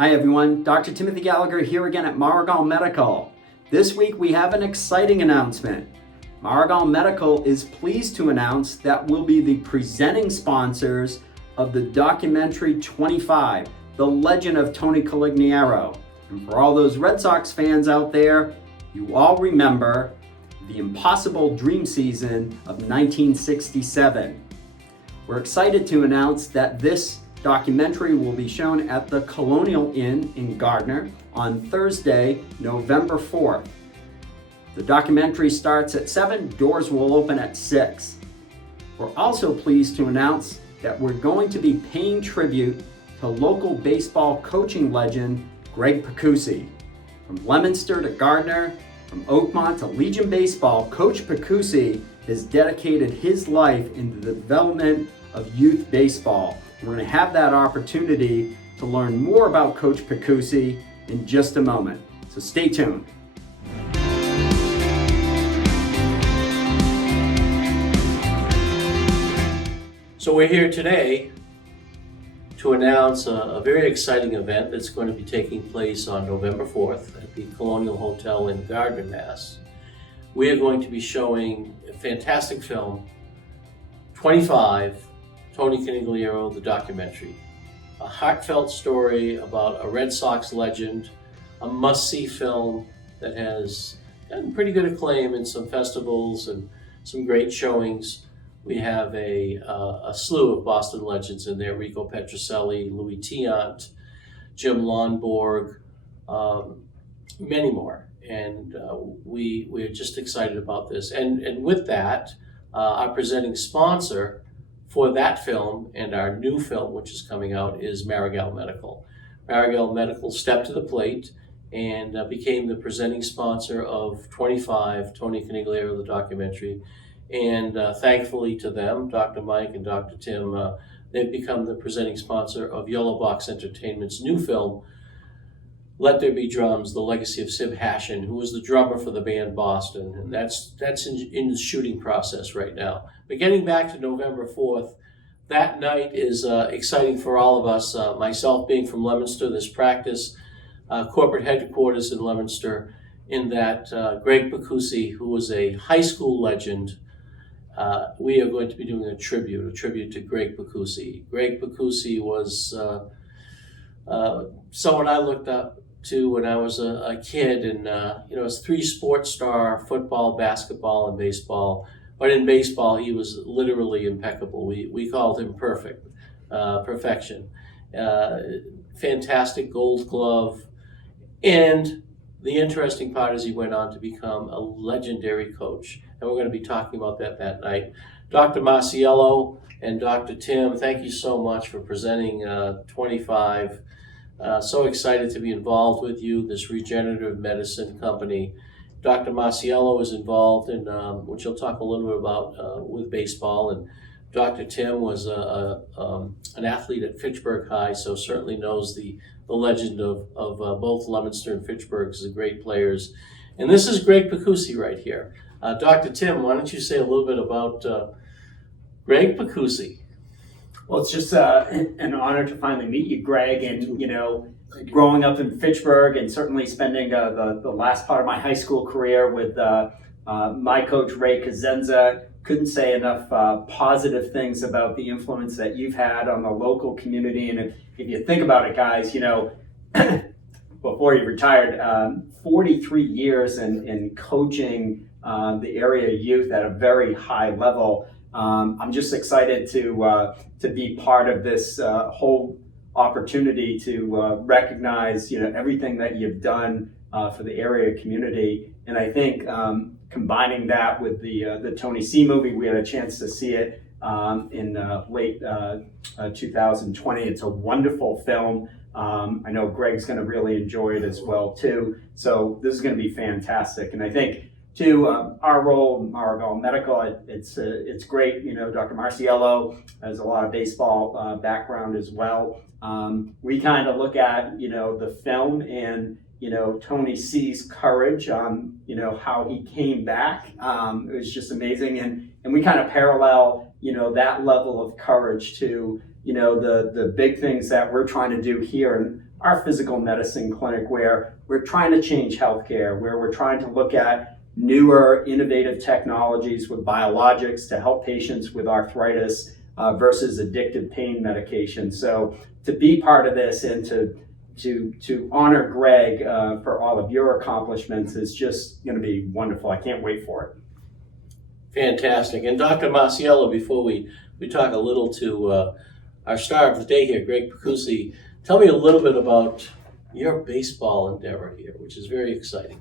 Hi everyone, Dr. Timothy Gallagher here again at Maragal Medical. This week we have an exciting announcement. Maragal Medical is pleased to announce that we'll be the presenting sponsors of the documentary 25, The Legend of Tony Conigliaro. And for all those Red Sox fans out there, you all remember the impossible dream season of 1967. We're excited to announce that this documentary will be shown at the Colonial Inn in Gardner on Thursday, November 4th. The documentary starts at 7, doors will open at 6. We're also pleased to announce that we're going to be paying tribute to local baseball coaching legend Gregg Picucci. From Leominster to Gardner, from Oakmont to Legion Baseball, Coach Picucci has dedicated his life in the development of youth baseball. We're going to have that opportunity to learn more about Coach Picucci in just a moment. So stay tuned. So we're here today to announce a very exciting event that's going to be taking place on November 4th at the Colonial Hotel in Gardner, Mass. We are going to be showing a fantastic film, 25, Tony Conigliaro, the documentary. A heartfelt story about a Red Sox legend, a must-see film that has gotten pretty good acclaim in some festivals and some great showings. We have a slew of Boston legends in there: Rico Petrocelli, Louis Tiant, Jim Lonborg, many more. And we're just excited about this. And with that, our presenting sponsor for that film and our new film, which is coming out, is Maragal Medical. Maragal Medical stepped to the plate and became the presenting sponsor of 25, Tony Conigliaro, the documentary. And thankfully to them, Dr. Mike and Dr. Tim, they've become the presenting sponsor of Yellow Box Entertainment's new film, Let There Be Drums, The Legacy of Sib Hashin, who was the drummer for the band Boston. And that's in the shooting process right now. But getting back to November 4th, that night is exciting for all of us. Myself being from Leominster, this practice, corporate headquarters in Leominster, in that Gregg Picucci, who was a high school legend, we are going to be doing a tribute to Gregg Picucci. Gregg Picucci was someone I looked up to when I was a kid, and it was 3 sports star: football, basketball, and baseball. But in baseball, he was literally impeccable. We called him perfection. Fantastic Gold Glove. And the interesting part is he went on to become a legendary coach. And we're going to be talking about that night. Dr. Marciello and Dr. Tim, thank you so much for presenting 25. So excited to be involved with you, this regenerative medicine company. Dr. Marciello is involved in, which he'll talk a little bit about with baseball, and Dr. Tim was an athlete at Fitchburg High, so certainly knows the legend of both Leominster and Fitchburg as great players. And this is Gregg Picucci right here. Dr. Tim, why don't you say a little bit about Gregg Picucci? Well, it's just an honor to finally meet you, Greg, and growing up in Fitchburg and certainly spending the last part of my high school career with my coach, Ray Kazenza. Couldn't say enough positive things about the influence that you've had on the local community. And if you think about it, guys, before you retired, 43 years in coaching the area youth at a very high level. I'm just excited to be part of this whole opportunity to recognize everything that you've done for the area community. And I think combining that with the Tony C movie, we had a chance to see it in late 2020. It's a wonderful film. I know Greg's going to really enjoy it as well too. So this is going to be fantastic. And I think too, our role in Maragal Medical, it's great. Dr. Marciello has a lot of baseball background as well. We kind of look at the film and Tony C's courage, how he came back. It was just amazing, and we kind of parallel that level of courage to the big things that we're trying to do here in our physical medicine clinic where we're trying to change healthcare, where we're trying to look at newer, innovative technologies with biologics to help patients with arthritis versus addictive pain medication. So to be part of this and to honor Gregg for all of your accomplishments is just going to be wonderful. I can't wait for it. Fantastic. And Dr. Masiello, before we talk a little to our star of the day here, Gregg Picucci, tell me a little bit about your baseball endeavor here, which is very exciting.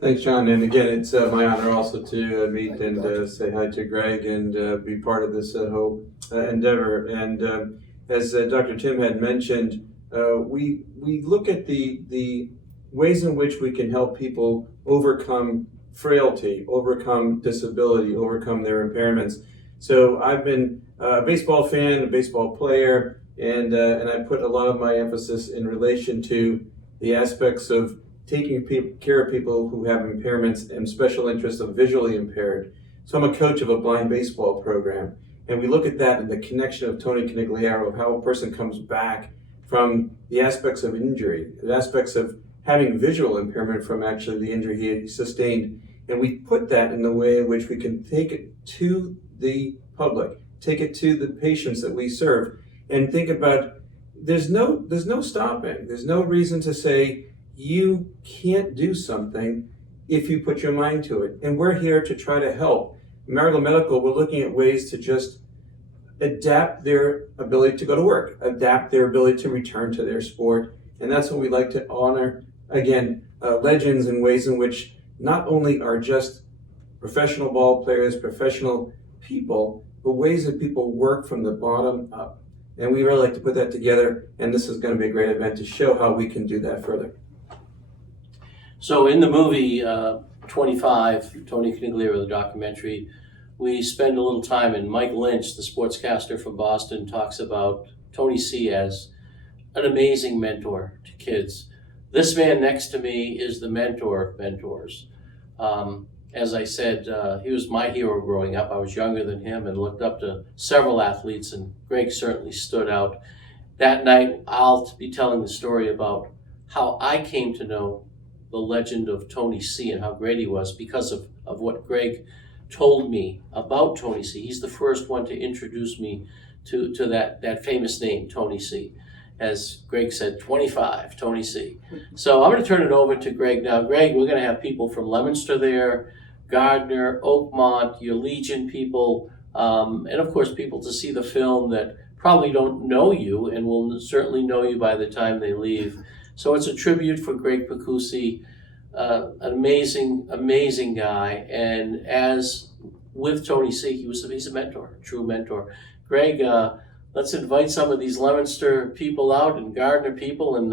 Thanks, John. And again, it's my honor also to meet and say hi to Gregg and be part of this whole endeavor. And as Dr. Tim had mentioned, we look at the ways in which we can help people overcome frailty, overcome disability, overcome their impairments. So I've been a baseball fan, a baseball player, and I put a lot of my emphasis in relation to the aspects of taking care of people who have impairments and special interests of visually impaired. So I'm a coach of a blind baseball program, and we look at that in the connection of Tony Conigliaro, of how a person comes back from the aspects of injury, the aspects of having visual impairment from actually the injury he sustained. And we put that in the way in which we can take it to the public, take it to the patients that we serve, and think about there's no stopping. There's no reason to say you can't do something if you put your mind to it. And we're here to try to help. Maragal Medical, we're looking at ways to just adapt their ability to go to work, adapt their ability to return to their sport. And that's what we like to honor, again, legends in ways in which not only are just professional ball players, professional people, but ways that people work from the bottom up. And we really like to put that together, and this is going to be a great event to show how we can do that further. So in the movie 25, Tony Conigliaro, the documentary, we spend a little time, and Mike Lynch, the sportscaster from Boston, talks about Tony C as an amazing mentor to kids. This man next to me is the mentor of mentors. As I said, he was my hero growing up. I was younger than him and looked up to several athletes, and Gregg certainly stood out. That night, I'll be telling the story about how I came to know the legend of Tony C and how great he was because of what Gregg told me about Tony C. He's the first one to introduce me to that famous name, Tony C. As Gregg said, 25, Tony C. So I'm going to turn it over to Gregg now. Gregg, we're going to have people from Leominster there, Gardner, Oakmont, your Legion people, and of course people to see the film that probably don't know you and will certainly know you by the time they leave. So it's a tribute for Gregg Picucci, an amazing, amazing guy. And as with Tony C, he's a mentor, a true mentor. Gregg, let's invite some of these Leominster people out and Gardner people, and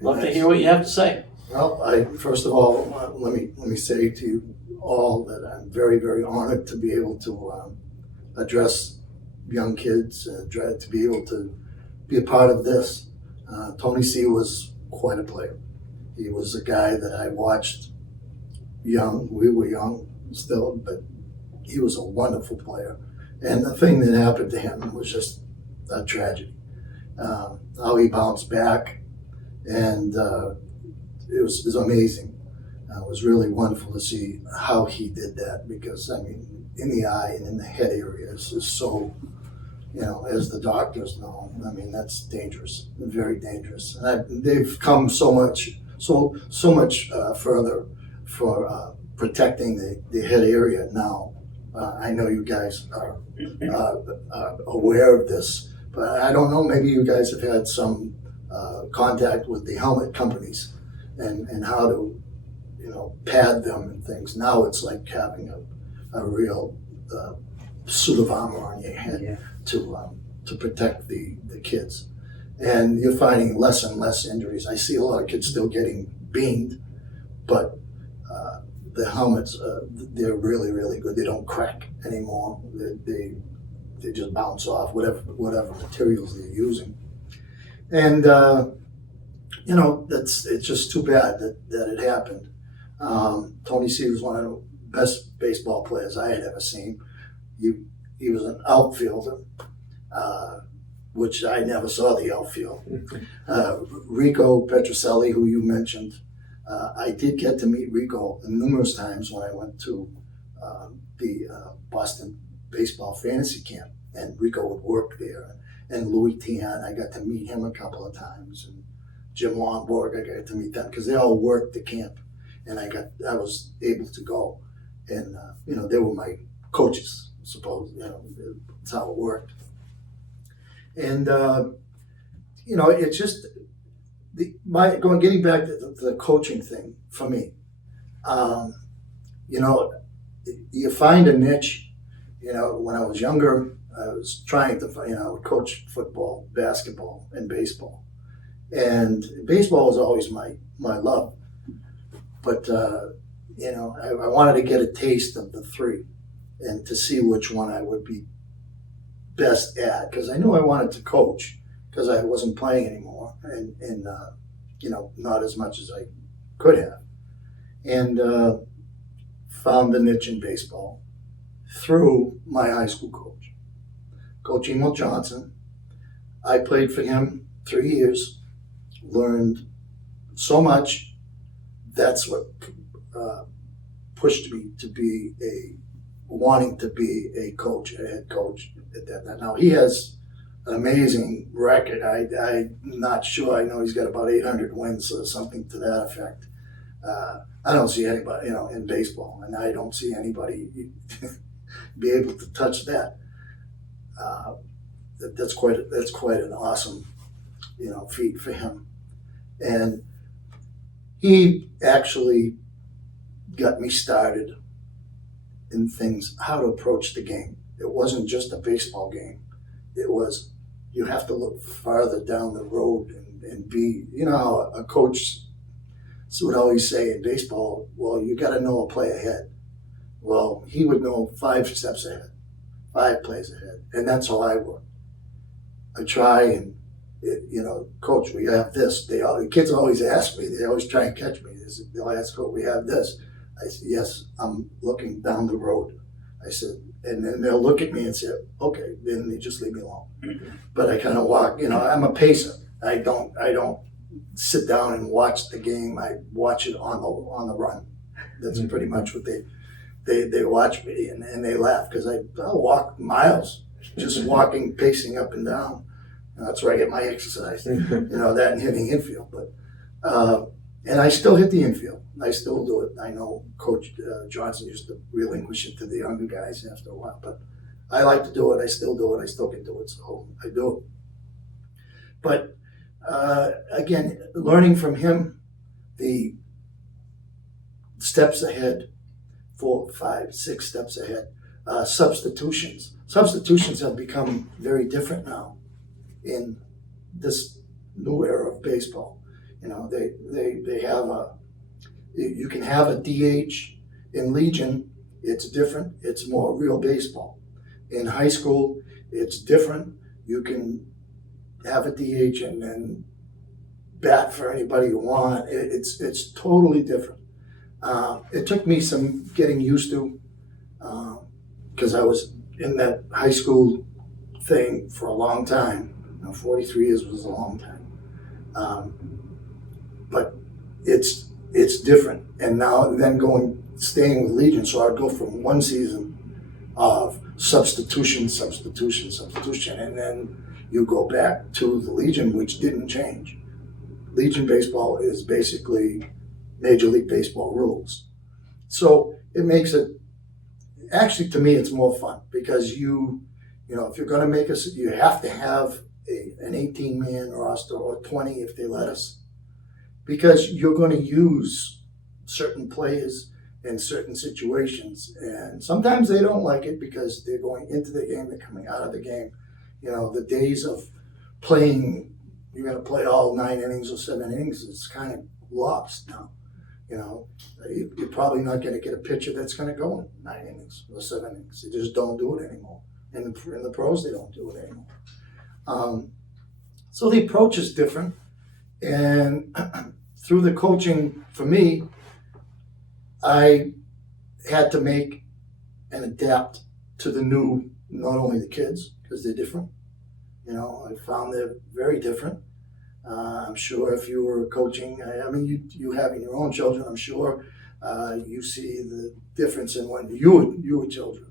love to hear what you have to say. Well, first of all, let me say to you all that I'm very, very honored to be able to address young kids, to be able to be a part of this. Tony C was quite a player. He was a guy that I watched young. We were young still, but he was a wonderful player. And the thing that happened to him was just a tragedy. How he bounced back, and it was amazing. It was really wonderful to see how he did that, because, I mean, in the eye and in the head area is so, as the doctors know, I mean, that's dangerous, very dangerous. And they've come so much further for protecting the head area now. I know you guys are aware of this, but I don't know, maybe you guys have had some contact with the helmet companies and how to, pad them and things. Now it's like having a real suit of armor on your head to protect the kids. And you're finding less and less injuries. I see a lot of kids still getting beamed, but the helmets, they're really, really good. They don't crack anymore. They just bounce off whatever materials they're using. And it's just too bad that it happened. Tony C was one of the best baseball players I had ever seen. He was an outfielder. which I never saw the outfield. Rico Petrocelli, who you mentioned, I did get to meet Rico numerous times when I went to the Boston baseball fantasy camp, and Rico would work there. And Louis Tian, I got to meet him a couple of times, and Jim Longborg, I got to meet them because they all worked the camp, and I was able to go, and they were my coaches, I suppose. That's how it worked. And it's just getting back to the coaching thing for me. You find a niche. When I was younger, I was trying to coach football, basketball, and baseball. And baseball was always my love. But I wanted to get a taste of the three and to see which one I would be best at, because I knew I wanted to coach because I wasn't playing anymore and not as much as I could have. And found the niche in baseball through my high school coach, Coach Emil Johnson. I played for him 3 years, learned so much. That's what pushed me to be wanting to be a coach, a head coach at that time. Now, he has an amazing record. I'm not sure. I know he's got about 800 wins or something to that effect. I don't see anybody, in baseball, and I don't see anybody be able to touch that. That's quite an awesome, feat for him. And he actually got me started in things, how to approach the game. It wasn't just a baseball game. It was, you have to look farther down the road and be, how a coach would always say in baseball, well, you got to know a play ahead. Well, he would know 5 steps ahead, 5 plays ahead. And that's how I work. I try and, coach, we have this. The kids always ask me, they always try and catch me. They'll ask, coach, we have this. I said, yes, I'm looking down the road. I said, and then they'll look at me and say, okay, then they just leave me alone. But I kind of walk, I'm a pacer. I don't sit down and watch the game. I watch it on the run. That's pretty much what they watch me, and they laugh because I'll walk miles, just walking, pacing up and down. That's where I get my exercise. That and hitting infield. But and I still hit the infield. I still do it. I know Coach Johnson used to relinquish it to the younger guys after a while, but I like to do it. I still do it. I still can do it, so I do it. But again, learning from him, the steps ahead, 4, 5, 6 steps ahead. Substitutions. Substitutions have become very different now in this new era of baseball. They have you can have a DH in Legion. It's different. It's more real baseball. In high school, it's different. You can have a DH and then bat for anybody you want. It's totally different. It took me some getting used to because I was in that high school thing for a long time. 43 years was a long time. But it's different. And now staying with Legion, so I'd go from one season of substitution, and then you go back to the Legion, which didn't change. Legion baseball is basically Major League Baseball rules. So it makes it, actually to me, it's more fun because if you're going to make you have to have an 18-man roster or 20 if they let us, because you're going to use certain players in certain situations. And sometimes they don't like it because they're going into the game, they're coming out of the game. The days of playing, you're going to play all 9 innings or 7 innings, it's kind of lost now. You're probably not going to get a pitcher that's going to go in 9 innings or 7 innings. They just don't do it anymore. And in the pros, they don't do it anymore. So the approach is different. And through the coaching, for me, I had to make and adapt to the new, not only the kids, because they're different, You know, I found they're very different. I'm sure if you were coaching, I mean, you having your own children, I'm sure you see the difference in when you were children,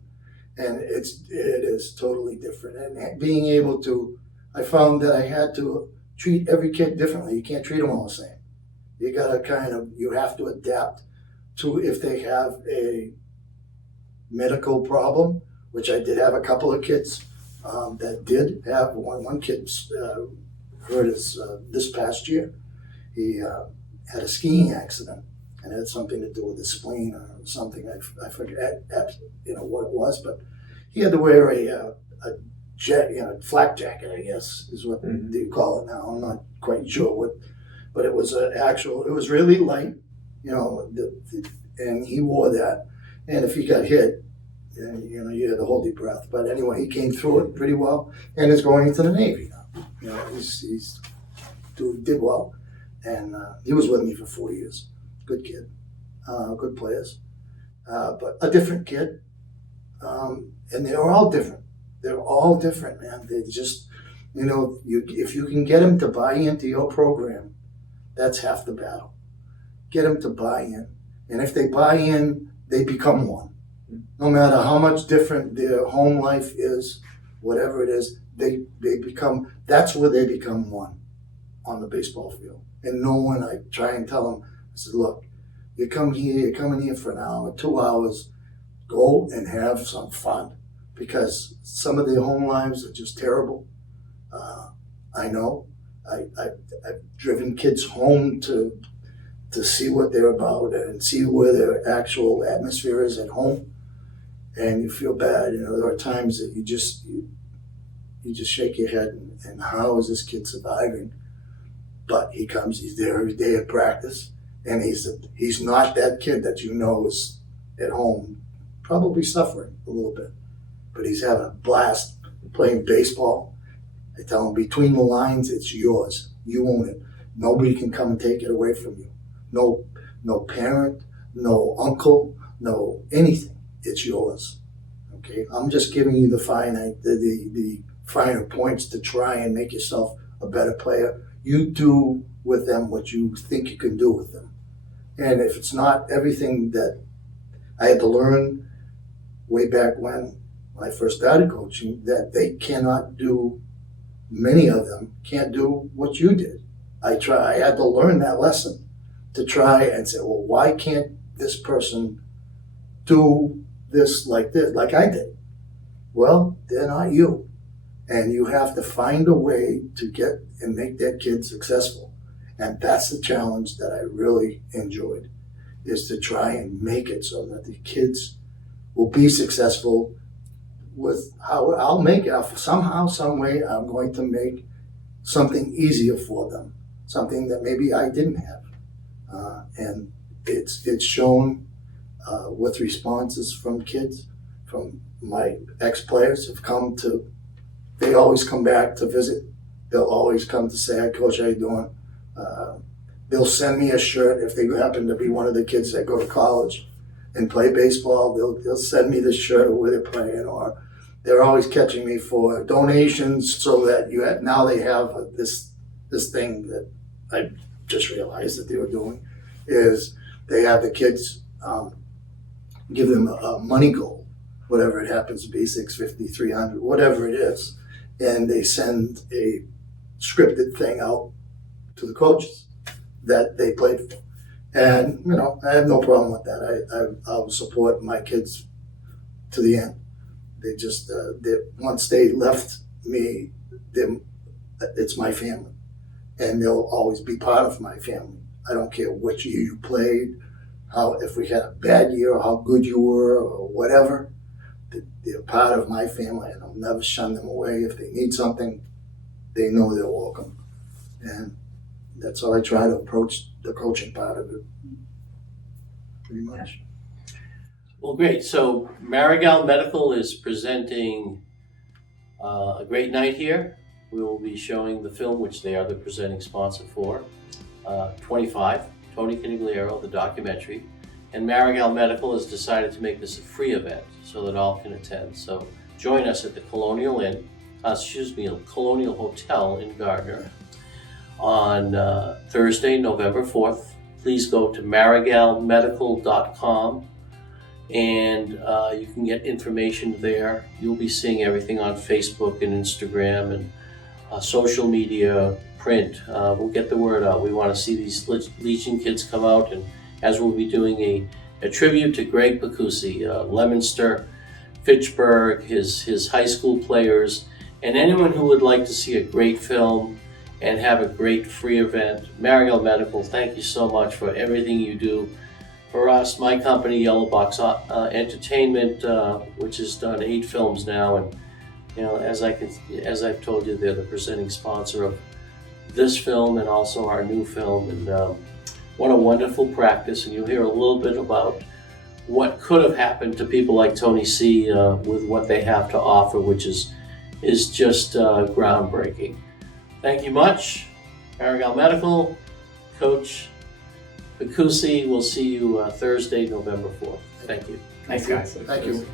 and it is totally different. And being able to, I found that I had to treat every kid differently. You can't treat them all the same. You gotta you have to adapt to if they have a medical problem, which I did have a couple of kids that did have one kid hurt his this past year. He had a skiing accident and it had something to do with his spleen or something. I forget what it was, but he had to wear a flak jacket, I guess is what they call it now. I'm not quite sure what, but it was it was really light, and he wore that. And if he got hit, you had to hold your breath. But anyway, he came through it pretty well, and is going into the Navy now. He's did well, and he was with me for 4 years. Good kid, good players, but a different kid, and they were all different. They're all different, man. They just, if you can get them to buy into your program, that's half the battle. Get them to buy in, and if they buy in, they become one. No matter how much different their home life is, whatever it is, they become. That's where they become one on the baseball field. And no one, I try and tell them, I said, look, you come here, you're coming here for an hour, 2 hours, go and have some fun. Because some of their home lives are just terrible. I know. I've driven kids home to see what they're about and see where their actual atmosphere is at home. And you feel bad. There are times that you just shake your head and how is this kid surviving? But he's there every day at practice, and he's not that kid that is at home probably suffering a little bit. But he's having a blast playing baseball. I tell him, between the lines, it's yours. You own it. Nobody can come and take it away from you. No parent, no uncle, no anything. It's yours. Okay? I'm just giving you the finer points to try and make yourself a better player. You do with them what you think you can do with them. And if it's not everything that I had to learn way back when I first started coaching, that they cannot do, many of them can't do what you did. I had to learn that lesson to try and say, well, why can't this person do this like I did? Well, they're not you. And you have to find a way to get and make that kid successful. And that's the challenge that I really enjoyed, is to try and make it so that the kids will be successful with how I'll make it. Somehow, some way, I'm going to make something easier for them, something that maybe I didn't have. And it's shown with responses from kids, from my ex-players they always come back to visit. They'll always come to say, hi, Coach, how you doing? They'll send me a shirt if they happen to be one of the kids that go to college and play baseball. They'll send me the shirt of where they're playing, or they're always catching me for donations, so that now they have this thing that I just realized that they were doing, is they have the kids give them a money goal, whatever it happens to be, $650, $300, whatever it is, and they send a scripted thing out to the coaches that they played for. And I have no problem with that. I'll support my kids to the end. They just once they left me, it's my family, and they'll always be part of my family. I don't care which year you played, if we had a bad year, or how good you were, or whatever. They're part of my family, and I'll never shun them away. If they need something, they know they're welcome. And that's how I try to approach the coaching part of it, pretty much. Well, great. So Maragal Medical is presenting a great night here. We will be showing the film, which they are the presenting sponsor for, 25, Tony Conigliaro, the documentary. And Maragal Medical has decided to make this a free event so that all can attend. So join us at the Colonial Inn Colonial Hotel in Gardner on Thursday, November 4th. Please go to maragalmedical.com and you can get information there. You'll be seeing everything on Facebook and Instagram and social media, print. We'll get the word out. We want to see these Legion kids come out, and as we'll be doing a tribute to Gregg Picucci, Leominster, Fitchburg, his high school players, and anyone who would like to see a great film and have a great free event. Maragal Medical, thank you so much for everything you do for us. My company, Yellow Box Entertainment, which has done 8 films now, and as I've told you, they're the presenting sponsor of this film and also our new film. And what a wonderful practice! And you'll hear a little bit about what could have happened to people like Tony C. With what they have to offer, which is just groundbreaking. Thank you much, Maragal Medical, Coach Picucci. We'll see you Thursday, November 4th. Thank you. Thanks, guys. Thank you.